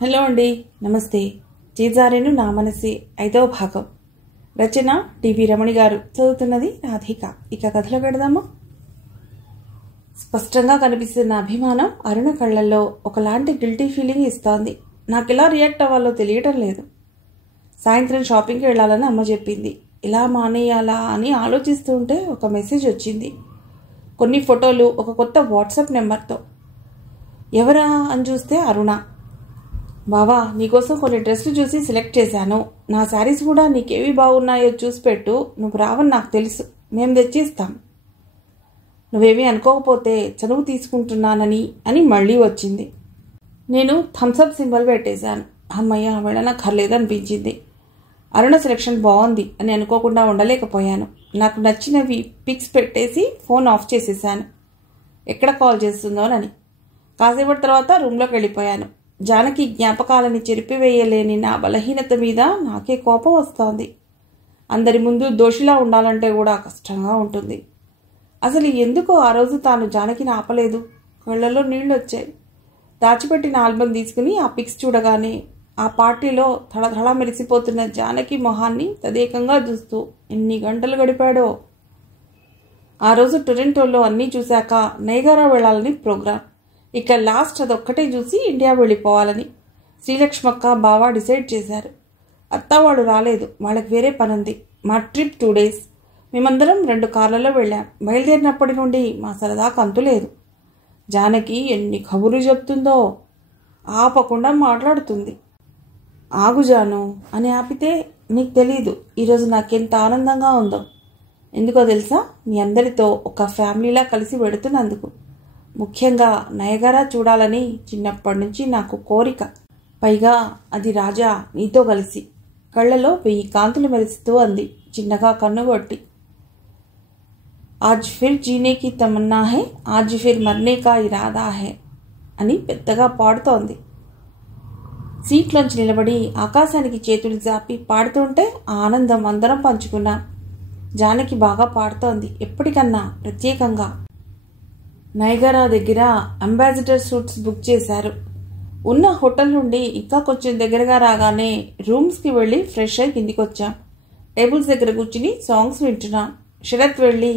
Hello అండి, నమస్తే. చేజారెను నా మనసి 5వ భాగం. రచన టివి రమణి గారు. చదువుతున్నది రాధిక. ఇక కథలో పెడదాము. స్పష్టంగా కనిపిస్తున్న అభిమానం అరుణ కళ్ళల్లో ఒకలాంటి గిల్టీ ఫీలింగ్ ఇస్తోంది. నాకెలా రియాక్ట్ అవ్వాలో తెలియటం లేదు. సాయంత్రం షాపింగ్కి వెళ్ళాలని అమ్మ చెప్పింది. ఇలా మానేయాలా అని ఆలోచిస్తూ ఉంటే ఒక మెసేజ్ వచ్చింది. కొన్ని ఫోటోలు, ఒక కొత్త వాట్సాప్ నెంబర్తో. ఎవరా అని చూస్తే అరుణ. బావా, నీకోసం కొన్ని డ్రెస్సులు చూసి సెలెక్ట్ చేశాను. నా శారీస్ కూడా నీకేవి బాగున్నాయో చూసి పెట్టు. నువ్వు రావని నాకు తెలుసు, మేము తెచ్చిస్తాం. నువ్వేమీ అనుకోకపోతే చనువు తీసుకుంటున్నానని అని మళ్ళీ వచ్చింది. నేను థమ్స్అప్ సింబల్ పెట్టేశాను. అమ్మయ్య, వెళ్ళనక్కర్లేదనిపించింది. అరుణ సెలెక్షన్ బాగుంది అని అనుకోకుండా ఉండలేకపోయాను. నాకు నచ్చినవి పిక్స్ పెట్టేసి ఫోన్ ఆఫ్ చేసేసాను. ఎక్కడ కాల్ చేస్తుందోనని. కాసేపటి తర్వాత రూమ్లోకి వెళ్ళిపోయాను. జానకి జ్ఞాపకాలని చెరిపివేయలేని నా బలహీనత మీద నాకే కోపం వస్తోంది. అందరి ముందు దోషిలా ఉండాలంటే కూడా కష్టంగా ఉంటుంది. అసలు ఎందుకో ఆ రోజు తాను జానకిని ఆపలేదు. కళ్ళల్లో నీళ్లు వచ్చాయి. దాచిపెట్టిన ఆల్బమ్ తీసుకుని ఆ పిక్స్ చూడగానే ఆ పార్టీలో థళథళ మెరిసిపోతున్న జానకి మొహాన్ని తదేకంగా చూస్తూ ఎన్ని గంటలు గడిపాడో. ఆ రోజు టొరంటోలో అన్నీ చూశాక నైగారా వెళ్లాలని ప్రోగ్రాం. ఇక లాస్ట్ అదొక్కటే చూసి ఇండియా వెళ్ళిపోవాలని శ్రీలక్ష్మక్క బావ డిసైడ్ చేశారు. అత్త వాళ్ళు రాలేదు, వాళ్ళకి వేరే పనుంది. మా ట్రిప్ 2 days. మేమందరం 2 కార్లలో వెళ్ళాం. బయలుదేరినప్పటి నుండి మా సరదాకు అంతులేదు. జానకి ఎన్ని కబుర్లు చెప్తుందో, ఆపకుండా మాట్లాడుతుంది. ఆగు జాను అని ఆపితే, నీకు తెలీదు ఈరోజు నాకెంత ఆనందంగా ఉందో. ఎందుకో తెలుసా? మీ అందరితో ఒక ఫ్యామిలీలా కలిసి వెడుతున్నందుకు. ముఖ్యంగా నయగారా చూడాలని చిన్నప్పటి నుంచి నాకు కోరిక. పైగా అది రాజా నీతో కలిసి. కళ్ళలో 1000 కాంతులు మెరుస్తూ అంది చిన్నగా కన్నుగొట్టి. ఆజ్ ఫిర్ జీనే కి తమన్నా హై, ఆజ్ ఫిర్ మర్నే కా ఇరాదా హై అని పెద్దగా పాడుతోంది. సీట్లోంచి నిలబడి ఆకాశానికి చేతులు జాపి పాడుతుంటే ఆనందం అందరం పంచుకున్నాం. జానకి బాగా పాడుతోంది, ఎప్పటికన్నా ప్రత్యేకంగా. నైగరా దగ్గర అంబాసిడర్ సూట్స్ బుక్ చేశారు. ఉన్న హోటల్ నుండి ఇంకా కొంచెం దగ్గరగా రాగానే రూమ్స్కి వెళ్ళి ఫ్రెష్ అయి కిందికి వచ్చాం. టేబుల్స్ దగ్గర కూర్చుని సాంగ్స్ వింటున్నాం. శరత్ వెళ్ళి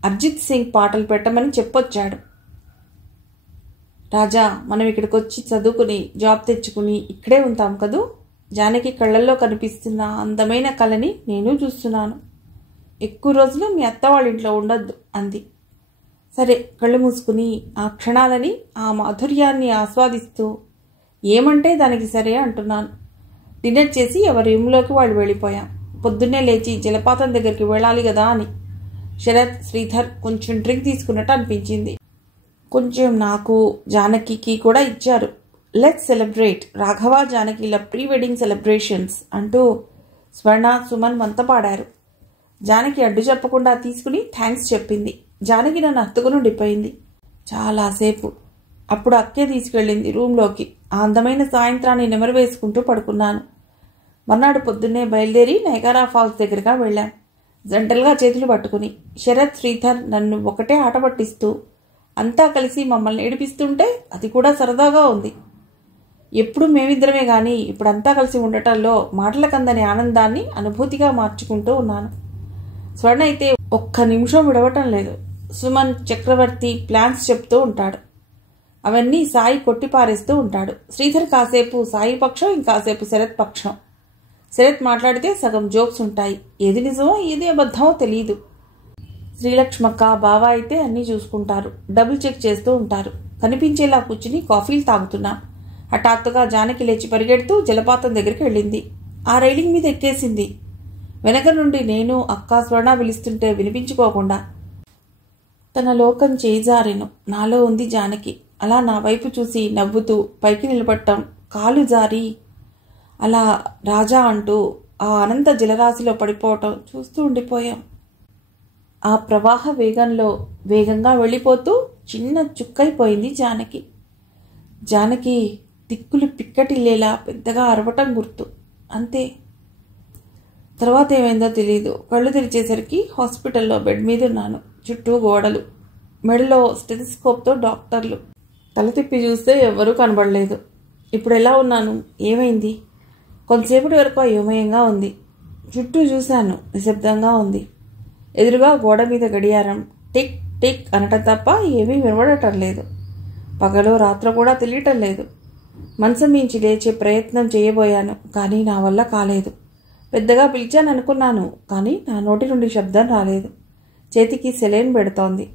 అర్జిత్ సింగ్ పాటలు పెట్టమని చెప్పొచ్చాడు. రాజా, మనం ఇక్కడికి వచ్చి చదువుకుని జాబ్ తెచ్చుకుని ఇక్కడే ఉంటాం కదూ. జానకి కళ్ళల్లో కనిపిస్తున్న అందమైన కళని నేను చూస్తున్నాను. ఎక్కువ రోజులు మీ అత్త వాళ్ళ ఇంట్లో ఉండొద్దు అంది. సరే, కళ్ళు మూసుకుని ఆ క్షణాలని, ఆ మాధుర్యాన్ని ఆస్వాదిస్తూ ఏమంటే దానికి సరే అంటున్నాను. డిన్నర్ చేసి ఎవరి రూమ్లోకి వాళ్ళు వెళ్ళిపోయాం. పొద్దున్నే లేచి జలపాతం దగ్గరికి వెళ్ళాలి కదా అని. శరత్, శ్రీధర్ కొంచెం డ్రింక్ తీసుకున్నట్టు అనిపించింది. కొంచెం నాకు, జానకి కూడా ఇచ్చారు. లెట్స్ సెలబ్రేట్ రాఘవ జానకిల ప్రీ వెడ్డింగ్ సెలబ్రేషన్స్ అంటూ స్వర్ణ, సుమన్ వంత పాడారు. జానకి అడ్డు చెప్పకుండా తీసుకుని థ్యాంక్స్ చెప్పింది. జానకి నన్ను హత్తుకుని ఉండిపోయింది చాలాసేపు. అప్పుడు అక్కే తీసుకెళ్ళింది రూమ్లోకి. ఆ అందమైన సాయంత్రాన్ని నెమరు వేసుకుంటూ పడుకున్నాను. మర్నాడు పొద్దున్నే బయలుదేరి నైగారా ఫాల్స్ దగ్గరగా వెళ్ళాం. జంటలుగా చేతులు పట్టుకుని. శరత్, శ్రీధర్ నన్ను ఒకటే ఆట పట్టిస్తూ అంతా కలిసి మమ్మల్ని ఏడిపిస్తుంటే అది కూడా సరదాగా ఉంది. ఎప్పుడు మేమిద్దరమే కానీ ఇప్పుడంతా కలిసి ఉండటంలో మాటలకందని ఆనందాన్ని అనుభూతిగా మార్చుకుంటూ ఉన్నాను. స్వర్ణ అయితే ఒక్క నిమిషం విడవటం లేదు. సుమన్, చక్రవర్తి ప్లాన్స్ చెప్తూ ఉంటాడు. అవన్నీ సాయి కొట్టిపారేస్తూ ఉంటాడు. శ్రీధర్ కాసేపు సాయి పక్షం, ఇంకాసేపు శరత్ పక్షం. శరత్ మాట్లాడితే సగం జోక్స్ ఉంటాయి. ఏది నిజమో ఏది అబద్ధమో తెలియదు. శ్రీలక్ష్మక్క, బావ అయితే అన్నీ చూసుకుంటారు. డబుల్ చెక్ చేస్తూ ఉంటారు. కనిపించేలా కూర్చుని కాఫీలు తాగుతున్నాం. హఠాత్తుగా జానకి లేచి పరిగెడుతూ జలపాతం దగ్గరికి వెళ్ళింది. ఆ రైలింగ్ మీద ఎక్కేసింది. వెనక నుండి నేను, అక్క, స్వర్ణ పిలుస్తుంటే వినిపించుకోకుండా తన లోకం చేజారెను. నాలో ఉంది జానకి. అలా నా వైపు చూసి నవ్వుతూ పైకి నిలబడటం, కాలు జారి అలా రాజా అంటూ ఆ అనంత జలరాశిలో పడిపోవటం చూస్తూ ఉండిపోయాం. ఆ ప్రవాహ వేగంలో వేగంగా వెళ్ళిపోతూ చిన్న చుక్కైపోయింది జానకి. జానకి దిక్కులు పిక్కటిల్లేలా పెద్దగా అరవటం గుర్తు, అంతే. తర్వాత ఏమైందో తెలీదు. కళ్ళు తెరిచేసరికి హాస్పిటల్లో బెడ్ మీద ఉన్నాను. చుట్టూ గోడలు, మెడలో స్టెథోస్కోప్తో డాక్టర్లు. తల తిప్పి చూస్తే ఎవ్వరూ కనబడలేదు. ఇప్పుడు ఎలా ఉన్నాను? ఏమైంది? కొంతసేపటి వరకు అయోమయంగా ఉంది. చుట్టూ చూశాను. నిశ్శబ్దంగా ఉంది. ఎదురుగా గోడ మీద గడియారం టిక్ టిక్ అనటం తప్ప ఏమీ వినబడటం లేదు. పగలో రాత్రి కూడా తెలియటం లేదు. మనసు మించి లేచే ప్రయత్నం చేయబోయాను, కానీ నా వల్ల కాలేదు. పెద్దగా పిలిచాను అనుకున్నాను, కానీ నా నోటి నుండి శబ్దం రాలేదు. చేతికి సెలైన్ పెడుతోంది.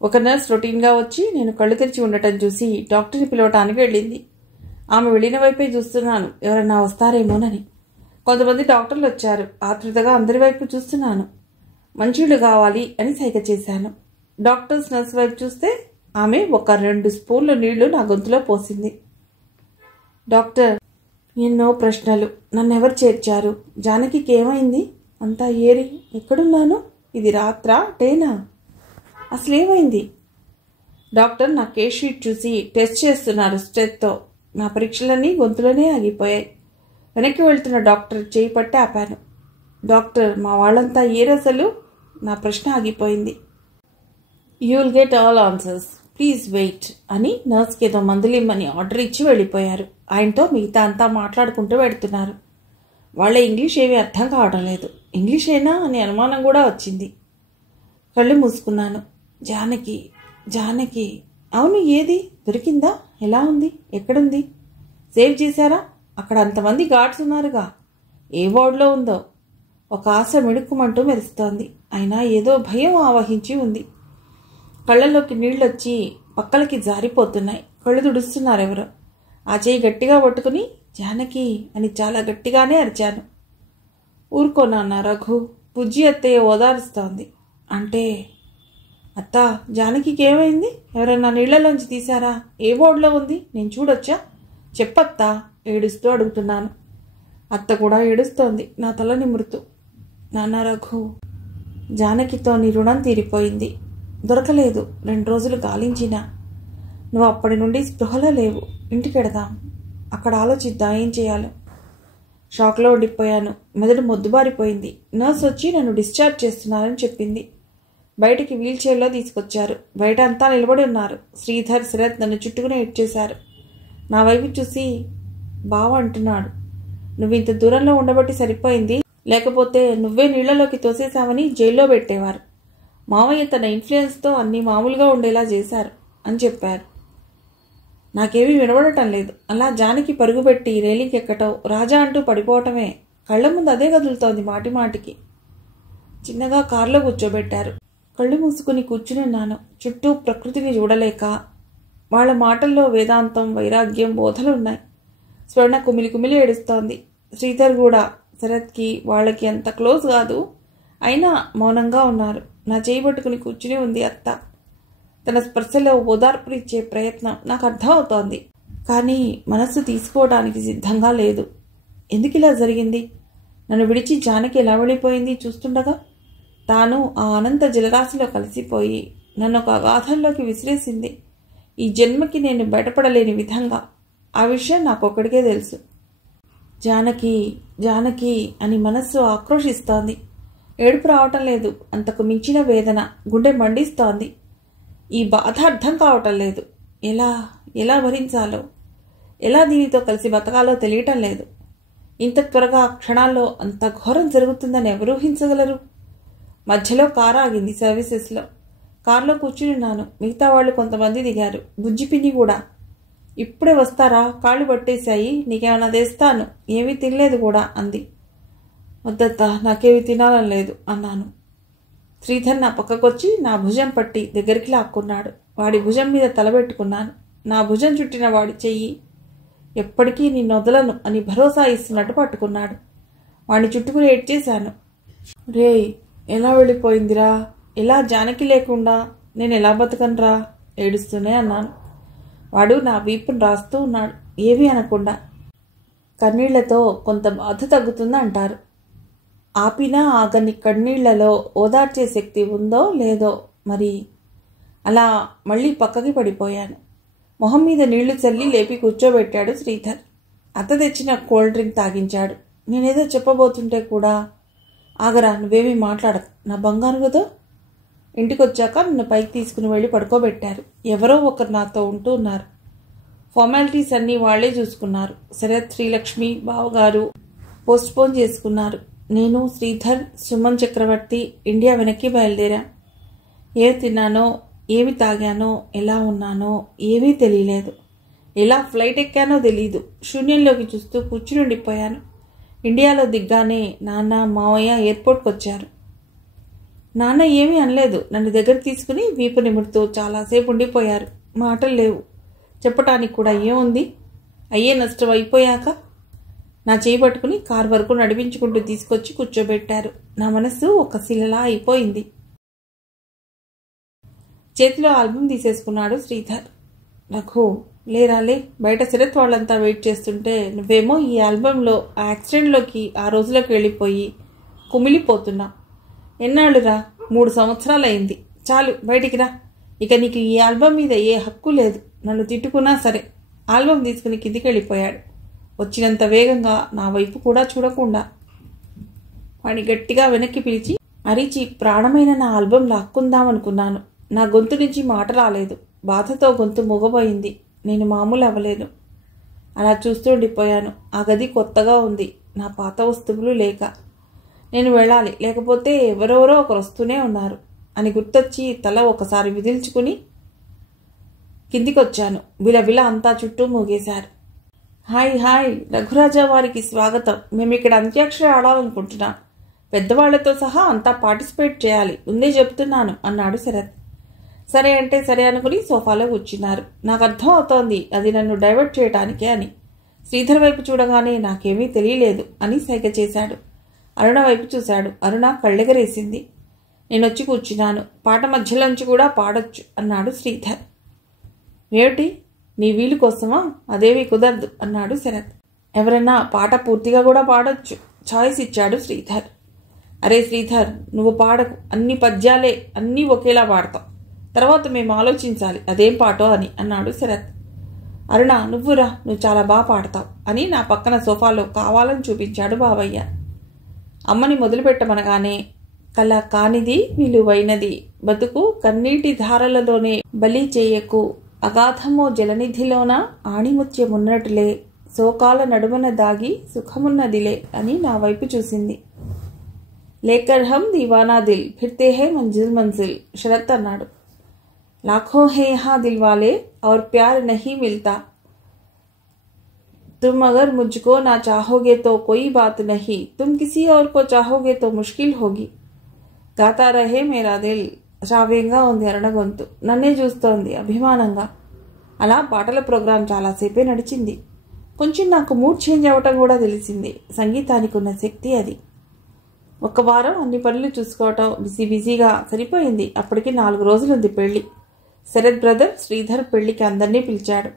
ఒక నర్స్ రొటీన్గా వచ్చి నేను కళ్ళు తెరిచి ఉండటం చూసి డాక్టర్ని పిలవటానికి వెళ్ళింది. ఆమె వెళ్ళిన వైపే చూస్తున్నాను, ఎవరన్నా వస్తారేమోనని. కొంతమంది డాక్టర్లు వచ్చారు. ఆతృతగా అందరి వైపు చూస్తున్నాను. మంచినీళ్ళు కావాలి అని సైగ చేశాను. డాక్టర్స్ నర్స్ వైపు చూస్తే ఆమె ఒక 2 స్పూన్లు నీళ్లు నా గొంతులో పోసింది. డాక్టర్, ఎన్నో ప్రశ్నలు. నన్నెవరు చేర్చారు? జానకికి ఏమైంది? అంతా ఏరి ఎక్కడున్నాను? ఇది రాత్రా డేనా? అసలేమైంది? డాక్టర్ నా కేస్ షీట్ చూసి టెస్ట్ చేస్తున్నారు స్టెత్తో. నా పరీక్షలన్నీ గొంతులోనే ఆగిపోయాయి. వెనక్కి వెళ్తున్న డాక్టర్ చేయి పట్టి ఆపాను. డాక్టర్, మా వాళ్ళంతా ఏరసలు? నా ప్రశ్న ఆగిపోయింది. You will get all answers, please wait అని నర్స్కి ఏదో మందులిమ్మని ఆర్డర్ ఇచ్చి వెళ్ళిపోయారు. ఆయనతో మిగతా అంతా మాట్లాడుకుంటూ వెడుతున్నారు. వాళ్ళ ఇంగ్లీష్ ఏమీ అర్థం కావడం లేదు. ఇంగ్లీష్ అయినా అని అనుమానం కూడా వచ్చింది. కళ్ళు మూసుకున్నాను. జానకి, జానకి. అవును, ఏది? దొరికిందా? ఎలా ఉంది? ఎక్కడుంది? సేవ్ చేశారా? అక్కడ అంతమంది గార్డ్స్ ఉన్నారుగా. ఏ వార్డులో ఉందో? ఒక ఆశ మిడుక్కుమంటూ మెరుస్తోంది. అయినా ఏదో భయం ఆవహించి ఉంది. కళ్ళల్లోకి నీళ్ళొచ్చి పక్కలకి జారిపోతున్నాయి. కళ్ళు తుడుస్తున్నారెవరో. ఆ చేయి గట్టిగా పట్టుకుని జానకి అని చాలా గట్టిగానే అరిచాను. ఊరుకోనాన్న రఘు, బుజ్జి అత్తయ్య ఓదారుస్తోంది. అంటే అత్త, జానకికి ఏమైంది? ఎవరన్నా నీళ్లలోంచి తీశారా? ఏ వార్డులో ఉంది? నేను చూడొచ్చా? చెప్పత్తా, ఏడుస్తూ అడుగుతున్నాను. అత్త కూడా ఏడుస్తోంది, నా తల నిమురుతూ. నాన్న రఘు, జానకితో నీ రుణం తీరిపోయింది. దొరకలేదు. 2 రోజులు గాలించినా. నువ్వు అప్పటి నుండి స్పృహలో లేవు. ఇంటికెడదాం, అక్కడ ఆలోచిద్దాం ఏం చేయాలో. షాక్లో ఉండిపోయాను. మెదడు మొద్దుబారిపోయింది. నర్స్ వచ్చి నన్ను డిశ్చార్జ్ చేస్తున్నారని చెప్పింది. బయటికి వీల్చైర్లో తీసుకొచ్చారు. బయట అంతా నిలబడి ఉన్నారు. శ్రీధర్, శరత్ నన్ను చుట్టుకుని ఇచ్చేశారు. నా వైపు చూసి బావ అంటున్నాడు, నువ్వు ఇంత దూరంలో ఉండబట్టి సరిపోయింది, లేకపోతే నువ్వే నీళ్లలోకి తోసేశావని జైల్లో పెట్టేవారు. మావయ్య తన ఇన్ఫ్లుయెన్స్తో అన్నీ మామూలుగా ఉండేలా చేశారు అని చెప్పారు. నాకేమీ వినబడటం లేదు. అలా జానకి పరుగుపెట్టి రైలింగ్ ఎక్కటం, రాజా అంటూ పడిపోవటమే. కళ్ళ ముందు అదే కదులుతోంది మాటి మాటికి. చిన్నగా కారులో కూర్చోబెట్టారు. కళ్ళు మూసుకుని కూర్చునున్నాను. చుట్టూ ప్రకృతిని చూడలేక. వాళ్ళ మాటల్లో వేదాంతం, వైరాగ్యం, బోధలున్నాయి. స్వర్ణ కుమిలి కుమిలి ఏడుస్తోంది. శ్రీధర్ కూడా శరత్కి వాళ్ళకి అంత క్లోజ్ కాదు, అయినా మౌనంగా ఉన్నారు. నా చేయి పట్టుకుని కూర్చుని ఉంది అత్త. తన స్పర్శలో ఓదార్పునిచ్చే ప్రయత్నం నాకు అర్థమవుతోంది, కానీ మనస్సు తీసుకోవడానికి సిద్ధంగా లేదు. ఎందుకు ఇలా జరిగింది? నన్ను విడిచి జానకి ఎలా వెళ్ళిపోయింది చూస్తుండగా? తాను ఆ అనంత జలరాశిలో కలిసిపోయి నన్ను ఒక అగాధంలోకి విసిరేసింది. ఈ జన్మకి నేను బయటపడలేని విధంగా. ఆ విషయం నాకొక్కడికే తెలుసు. జానకి, జానకి అని మనస్సు ఆక్రోశిస్తోంది. ఏడుపు రావటం లేదు. అంతకు మించిన వేదన. గుండె మండిస్తోంది. ఈ బాధ అర్థం కావటం లేదు. ఎలా ఎలా భరించాలో, ఎలా దీనితో కలిసి బతకాలో తెలియటం లేదు. ఇంత త్వరగా క్షణాల్లో అంత ఘోరం జరుగుతుందని ఎవరు ఊహించగలరు? మధ్యలో కారు ఆగింది సర్వీసెస్లో. కారులో కూర్చున్నాను. మిగతా వాళ్ళు కొంతమంది దిగారు. బుజ్జి పిన్ని కూడా. ఇప్పుడే వస్తారా? కాళ్ళు పట్టేశాయి, నీకేమైనా తెస్తాను, ఏమీ తినలేదు కూడా అంది. వద్దత్త, నాకేమీ తినాలని లేదు అన్నాను. శ్రీధర్ నా పక్కకొచ్చి నా భుజం పట్టి దగ్గరికి లాక్కున్నాడు. వాడి భుజం మీద తలబెట్టుకున్నాను. నా భుజం చుట్టిన వాడి చెయ్యి ఎప్పటికీ నిన్నొదలను అని భరోసా ఇస్తున్నట్టు పట్టుకున్నాడు. వాడిని చుట్టుకుని ఏడ్చేశాను. రేయ్, ఎలా వెళ్ళిపోయిందిరా? ఎలా జానకి లేకుండా నేను ఎలా బతకనరా? ఏడుస్తూనే అన్నాను. వాడు నా వీపును రాస్తూ ఉన్నాడు, ఏమీ అనకుండా. కన్నీళ్లతో కొంత బాధ తగ్గుతుంది అంటారు. ఆపినా ఆగని కన్నీళ్లలో ఓదార్చే శక్తి ఉందో లేదో మరి. అలా మళ్ళీ పక్కకి పడిపోయాను. మొహం మీద నీళ్లు చల్లి లేపి కూర్చోబెట్టాడు శ్రీధర్. అత్త తెచ్చిన కోల్డ్ డ్రింక్ తాగించాడు. నేనేదో చెప్పబోతుంటే కూడా, ఆగరా, నువ్వేమీ మాట్లాడకు, నా బంగారు కదా. ఇంటికొచ్చాక నన్ను పైకి తీసుకుని వెళ్ళి పడుకోబెట్టారు. ఎవరో ఒకరు నాతో ఉంటూ ఉన్నారు. ఫార్మాలిటీస్ అన్నీ వాళ్లే చూసుకున్నారు. శరత్, శ్రీలక్ష్మి బావగారు పోస్ట్పోన్ చేసుకున్నారు. నేను, శ్రీధర్, సుమన్ చక్రవర్తి ఇండియా వెనక్కి బయలుదేరా. ఏమి తిన్నానో, ఏమి తాగానో, ఎలా ఉన్నానో ఏమీ తెలియలేదు. ఎలా ఫ్లైట్ ఎక్కానో తెలీదు. శూన్యంలోకి చూస్తూ కూర్చునుండిపోయాను. ఇండియాలో దిగ్గానే నాన్న, మావయ్య ఎయిర్పోర్ట్కి వచ్చారు. నాన్న ఏమీ అనలేదు. నన్ను దగ్గర తీసుకుని వీపు నిముడుతూ చాలాసేపు ఉండిపోయారు. మాటలు లేవు. చెప్పటానికి కూడా ఏముంది? అయ్యే నష్టం అయిపోయాక నా చేయి పట్టుకుని కారు వరకు నడిపించుకుంటూ తీసుకొచ్చి కూర్చోబెట్టారు. నా మనసు ఒక శిలలా అయిపోయింది. చేతిలో ఆల్బమ్ తీసేసుకున్నాడు శ్రీధర్. రఘు, లేరాలే, బయట శరత్ వాళ్ళంతా వెయిట్ చేస్తుంటే నువ్వేమో ఈ ఆల్బంలో ఆ యాక్సిడెంట్లోకి, ఆ రోజులోకి వెళ్ళిపోయి కుమిలిపోతున్నా. ఎన్నాళ్ళురా? 3 సంవత్సరాలు అయింది. చాలు, బయటికి రా. ఇక నీకు ఈ ఆల్బమ్ మీద ఏ హక్కు లేదు. నన్ను తిట్టుకున్నా సరే. ఆల్బమ్ తీసుకుని కిందికి వెళ్ళిపోయాడు. వచ్చినంత వేగంగా నా వైపు కూడా చూడకుండా. వాడిని గట్టిగా వెనక్కి పిలిచి అరిచి ప్రాణమైన నా ఆల్బమ్ లాక్కుందామనుకున్నాను. నా గొంతు నుంచి మాట రాలేదు. బాధతో గొంతు మూగబోయింది. నేను మామూలు అవ్వలేను. అలా చూస్తూ ఉండిపోయాను. ఆ గది కొత్తగా ఉంది. నా పాత వస్తువులు లేక. నేను వెళ్ళాలి, లేకపోతే ఎవరెవరో ఒకరు వస్తూనే ఉన్నారు అని గుర్తొచ్చి తల ఒకసారి విదిల్చుకుని కిందికొచ్చాను. విలవిల అంతా చుట్టూ మూగేశారు. హాయ్ హాయ్, రఘురాజా వారికి స్వాగతం. మేము ఇక్కడ అంత్యాక్షరి ఆడాలనుకుంటున్నాం. పెద్దవాళ్లతో సహా అంతా పార్టిసిపేట్ చేయాలి, ముందే చెప్తున్నాను అన్నాడు శరత్. సరే అంటే సరే అనుకుని సోఫాలో కూర్చున్నారు. నాకు అర్థం అవుతోంది అది నన్ను డైవర్ట్ చేయటానికే అని. శ్రీధర్ వైపు చూడగానే నాకేమీ తెలియలేదు అని సైగ చేశాడు. అరుణ వైపు చూశాడు. అరుణ కళ్ళెగరేసింది. నేనొచ్చి కూర్చున్నాను. పాట మధ్యలోంచి కూడా పాడొచ్చు అన్నాడు శ్రీధర్. ఏమిటి, నీ వీలు కోసమా? అదేమీ కుదరదు అన్నాడు శరత్. ఎవరన్నా పాట పూర్తిగా కూడా పాడొచ్చు, ఛాయిస్ ఇచ్చాడు శ్రీధర్. అరే శ్రీధర్, నువ్వు పాడకు. అన్ని పద్యాలే, అన్నీ ఒకేలా పాడతావు. తర్వాత మేము ఆలోచించాలి అదేం పాటో అని అన్నాడు శరత్. అరుణ, నువ్వురా, నువ్వు చాలా బాగా పాడతావు అని నా పక్కన సోఫాలో కావాలని చూపించాడు బావయ్య. అమ్మని మొదలుపెట్టమనగానే కల కానిది విలువైనది, బతుకు కన్నీటి ధారలలోనే బలి చేయకు, అగాధమో జలనిధిలోన ఆణిముత్యమున్నట్లే, శోకాల నడుమన దాగి సుఖమున్నదిలే అని నా వైపు చూసింది. లేకర్ హమ్ దీవానా దిల్ ఫిర్తే హై మంజిల్ మంజిల్ శరత్ అన్నాడు. लाखों है यहाँ दिल वाले और प्यार नहीं मिलता, तुम अगर मुझको ना चाहोगे तो कोई बात नहीं, तुम किसी और को चाहोगे तो मुश्किल होगी, गाता रहे मेरा दिल. శ్రావ్యంగా ఉంది అరుణ గొంతు. నన్నే చూస్తోంది అభిమానంగా. అలా పాటల ప్రోగ్రాం చాలాసేపే నడిచింది. కొంచెం నాకు మూడ్ చేంజ్ అవ్వటం కూడా తెలిసింది. సంగీతానికి ఉన్న శక్తి అది. 1 వారం అన్ని పనులు చూసుకోవటం బిజీగా సరిపోయింది. అప్పటికి 4 రోజులుంది పెళ్లి. శరత్ బ్రదర్ శ్రీధర్ పెళ్లికి అందరినీ పిలిచాడు.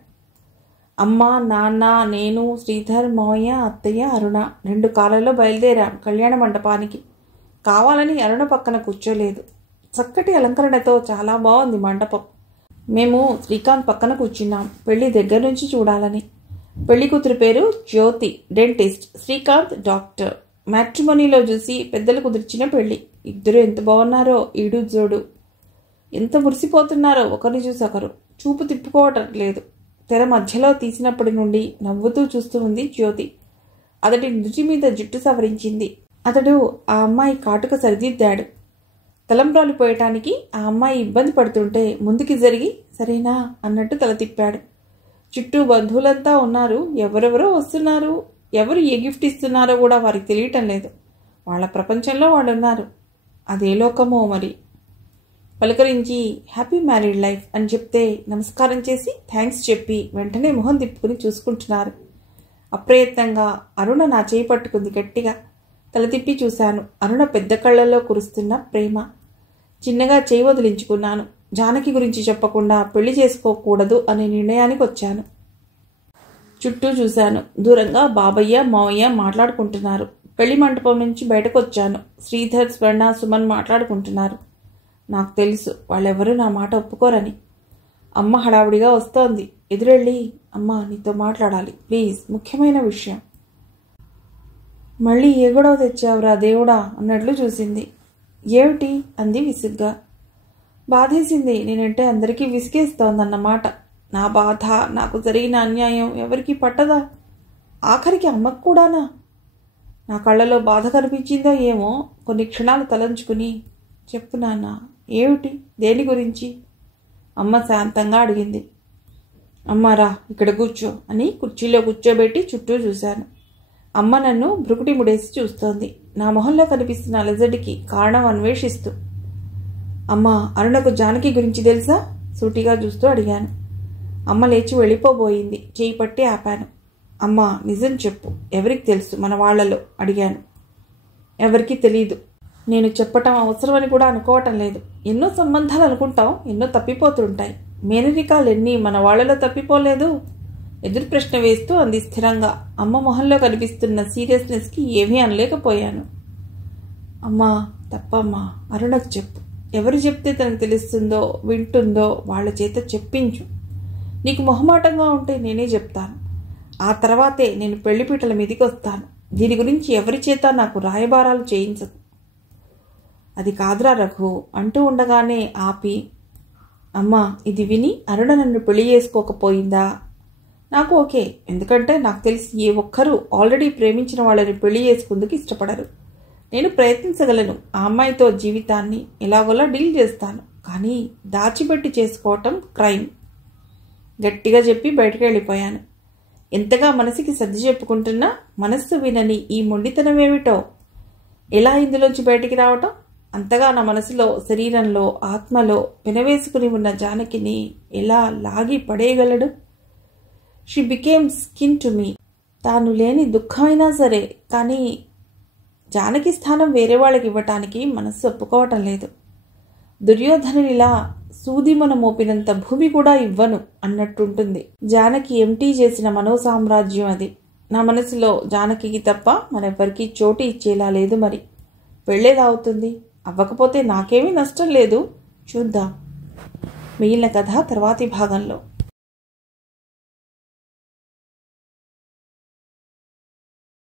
అమ్మ, నాన్న, నేను, శ్రీధర్, మావయ్య, అత్తయ్య, అరుణ 2 కార్లలో బయలుదేరాం కళ్యాణ మండపానికి. కావాలని అరుణ పక్కన కూర్చోలేదు. చక్కటి అలంకరణతో చాలా బాగుంది మండపం. మేము శ్రీకాంత్ పక్కన కూర్చున్నాం, పెళ్లి దగ్గర నుంచి చూడాలని. పెళ్లి కూతురు పేరు జ్యోతి, డెంటిస్ట్. శ్రీకాంత్ డాక్టర్. మ్యాట్రిమోనీలో చూసి పెద్దలు కుదిర్చిన పెళ్లి. ఇద్దరు ఎంత బాగున్నారో, ఈడు జోడు. ఎంత మురిసిపోతున్నారో ఒకరిని చూసి ఒకరు. చూపు తిప్పుకోవటం లేదు. తెర మధ్యలో తీసినప్పటి నుండి నవ్వుతూ చూస్తూ ఉంది జ్యోతి. అతడి నుచి మీద జుట్టు సవరించింది. అతడు ఆ అమ్మాయి కాటుక సరిదిద్దాడు. తలంబ్రాలు పోయటానికి ఆ అమ్మాయి ఇబ్బంది పడుతుంటే ముందుకి జరిగి సరేనా అన్నట్టు తల తిప్పాడు. చుట్టూ బంధువులంతా ఉన్నారు. ఎవరెవరో వస్తున్నారు. ఎవరు ఏ గిఫ్ట్ ఇస్తున్నారో కూడా వారికి తెలియటం లేదు. వాళ్ళ ప్రపంచంలో వాళ్ళు ఉన్నారు. అదే లోకమో మరి. పలకరించి హ్యాపీ మ్యారీడ్ లైఫ్ అని చెప్తే నమస్కారం చేసి థ్యాంక్స్ చెప్పి వెంటనే మొహం తిప్పుకుని చూసుకుంటున్నారు. అప్రయత్నంగా అరుణ నా చేయి పట్టుకుంది గట్టిగా. తల తిప్పి చూశాను. అరుణ పెద్ద కళ్ళల్లో కురుస్తున్న ప్రేమ. చిన్నగా చేయి వదిలించుకున్నాను. జానకి గురించి చెప్పకుండా పెళ్లి చేసుకోకూడదు అనే నిర్ణయానికి వచ్చాను. చుట్టూ చూశాను. దూరంగా బాబయ్య, మావయ్య మాట్లాడుకుంటున్నారు. పెళ్లి మంటపం నుంచి బయటకు వచ్చాను. శ్రీధర్, స్వర్ణ, సుమన్ మాట్లాడుకుంటున్నారు. నాకు తెలుసు వాళ్ళెవరూ నా మాట ఒప్పుకోరని. అమ్మ హడావుడిగా వస్తోంది. ఎదురెళ్ళి, అమ్మ నీతో మాట్లాడాలి ప్లీజ్, ముఖ్యమైన విషయం. మళ్ళీ ఏ గొడవ తెచ్చావురా దేవుడా అన్నట్లు చూసింది. ఏమిటి అంది విసుగ్గా. బాధేసింది. నేనంటే అందరికీ విసిగేస్తోందన్నమాట. నా బాధ, నాకు జరిగిన అన్యాయం ఎవరికి పట్టదా? ఆఖరికి అమ్మకు కూడానా? నా కళ్ళలో బాధ కనిపించిందో ఏమో. కొన్ని క్షణాలు తలంచుకుని, చెప్పు నాన్న, ఏమిటి, దేని గురించి? అమ్మ శాంతంగా అడిగింది. అమ్మారా, ఇక్కడ కూర్చో అని కుర్చీలో కూర్చోబెట్టి చుట్టూ చూశాను. అమ్మ నన్ను భ్రుకుటి ముడేసి చూస్తోంది, నా మొహంలో కనిపిస్తున్న అలజడికి కారణం అన్వేషిస్తూ. అమ్మ, అరుణకు జానకి గురించి తెలుసా? సూటిగా చూస్తూ అడిగాను. అమ్మ లేచి వెళ్ళిపోబోయింది. చేయి పట్టి ఆపాను. అమ్మ, నిజం చెప్పు, ఎవరికి తెలుసు మన వాళ్లలో? అడిగాను. ఎవరికి తెలీదు. నేను చెప్పటం అవసరమని కూడా అనుకోవటం లేదు. ఎన్నో సంబంధాలు అనుకుంటాం, ఎన్నో తప్పిపోతుంటాయి. మేనరికాలు ఎన్ని మన వాళ్లలో తప్పిపోలేదు? ఎదురు ప్రశ్న వేస్తూ అంది స్థిరంగా. అమ్మ మొహంలో కనిపిస్తున్న సీరియస్నెస్కి ఏమీ అనలేకపోయాను. అమ్మా, తప్పమ్మా, అరుణకు చెప్పు. ఎవరు చెప్తే తనకు తెలుస్తుందో, వింటుందో వాళ్ళ చేత చెప్పించు. నీకు మొహమాటంగా ఉంటే నేనే చెప్తాను. ఆ తర్వాతే నేను పెళ్లిపీటల మీదికి వస్తాను. దీని గురించి ఎవరి చేత నాకు రాయబారాలు చేయించదు. అది కాదురా రఘు అంటూ ఉండగానే ఆపి, అమ్మా, ఇది విని అరుణ నన్ను పెళ్లి చేసుకోకపోయిందా? నాకు ఓకే. ఎందుకంటే నాకు తెలిసి ఏ ఒక్కరూ ఆల్రెడీ ప్రేమించిన వాళ్ళని పెళ్లి చేసుకుందుకు ఇష్టపడరు. నేను ప్రయత్నించగలను. ఆ అమ్మాయితో జీవితాన్ని ఎలాగోలా డీల్ చేస్తాను. కానీ దాచిపెట్టి చేసుకోవటం క్రైమ్. గట్టిగా చెప్పి బయటకు వెళ్ళిపోయాను. ఎంతగా మనసుకి సర్ది చెప్పుకుంటున్నా మనస్సు వినని ఈ మొండితనమేమిటో. ఎలా ఇందులోంచి బయటికి రావటం? అంతగా నా మనసులో, శరీరంలో, ఆత్మలో వినవేసుకుని ఉన్న జానకిని ఎలా లాగి పడేయగలడు? She became skin to me. తాను లేని దుఃఖమైనా సరే, కానీ జానకి స్థానం వేరే వాళ్ళకి ఇవ్వటానికి మనస్సు ఒప్పుకోవటం లేదు. దుర్యోధనునిలా సూదిమన మోపినంత భూమి కూడా ఇవ్వను అన్నట్టుంటుంది జానకి ఎంటీ చేసిన మనోసామ్రాజ్యం అది. నా మనసులో జానకికి తప్ప మరెవ్వరికీ చోటు ఇచ్చేలా లేదు. మరి పెళ్ళేలా అవుతుంది? అవ్వకపోతే నాకేమీ నష్టం లేదు. చూద్దాం. మిగిలిన కథ తర్వాతి భాగంలో.